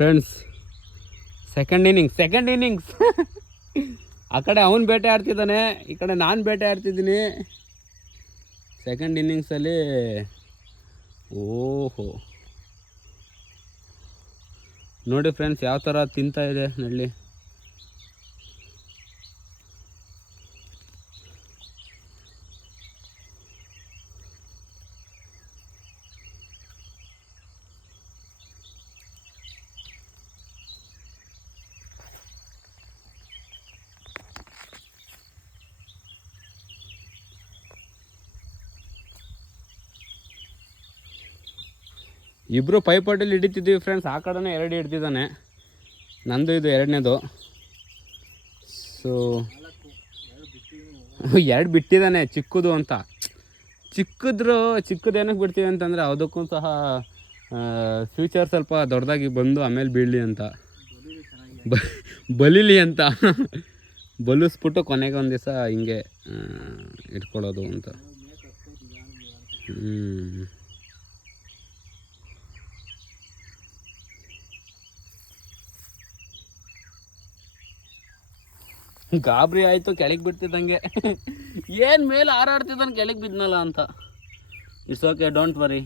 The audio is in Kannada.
Friends second innings second innings ಆ ಕಡೆ ಅವನು ಬೇಟೆ ಆಡ್ತಿದ್ದಾನೆ, ಈ ಕಡೆ ನಾನು ಬೇಟೆ ಆಡ್ತಿದ್ದೀನಿ. ಸೆಕೆಂಡ್ ಇನ್ನಿಂಗ್ಸಲ್ಲಿ ಓಹೋ. ನೋಡಿ ಫ್ರೆಂಡ್ಸ್ ಯಾವ ಥರ ತಿಂತಾ ಇದೆ ನಳ್ಳಿ ಇಬ್ಬರು ಪೈಪೋಟಲ್ಲಿ ಹಿಡಿತಿದ್ದೀವಿ ಫ್ರೆಂಡ್ಸ್ ಆ ಕಡೆನೇ ಎರಡು ಹಿಡ್ತಿದ್ದಾನೆ ನಂದು ಇದು ಎರಡನೇದು. ಸೊ ಎರಡು ಬಿಟ್ಟಿದ್ದಾನೆ, ಚಿಕ್ಕದು ಅಂತ. ಚಿಕ್ಕದ್ರು, ಚಿಕ್ಕದು ಏನಕ್ಕೆ ಬಿಡ್ತೀವಿ ಅಂತಂದರೆ ಅದಕ್ಕೂ ಸಹ ಫ್ಯೂಚರ್ ಸ್ವಲ್ಪ ದೊಡ್ಡದಾಗಿ ಬಂದು ಆಮೇಲೆ ಬೀಳಲಿ ಅಂತ. ಬ, ಬಲಿಲಿ ಅಂತ. ಬಲಿಸ್ಬಿಟ್ಟು ಕೊನೆಗೆ ಒಂದು ದಿವಸ ಹಿಂಗೆ ಇಟ್ಕೊಳ್ಳೋದು ಅಂತ. ಹ್ಞೂ ಗಾಬರಿ ಆಯಿತು ಕೆಳಗೆ ಬಿಡ್ತಿದ್ದಂಗೆ. ಏನು ಮೇಲೆ ಹಾರಾಡ್ತಿದ್ದಾನೆ ಕೆಳಗೆ ಬಿದ್ನಲ್ಲ ಅಂತ. It's okay don't worry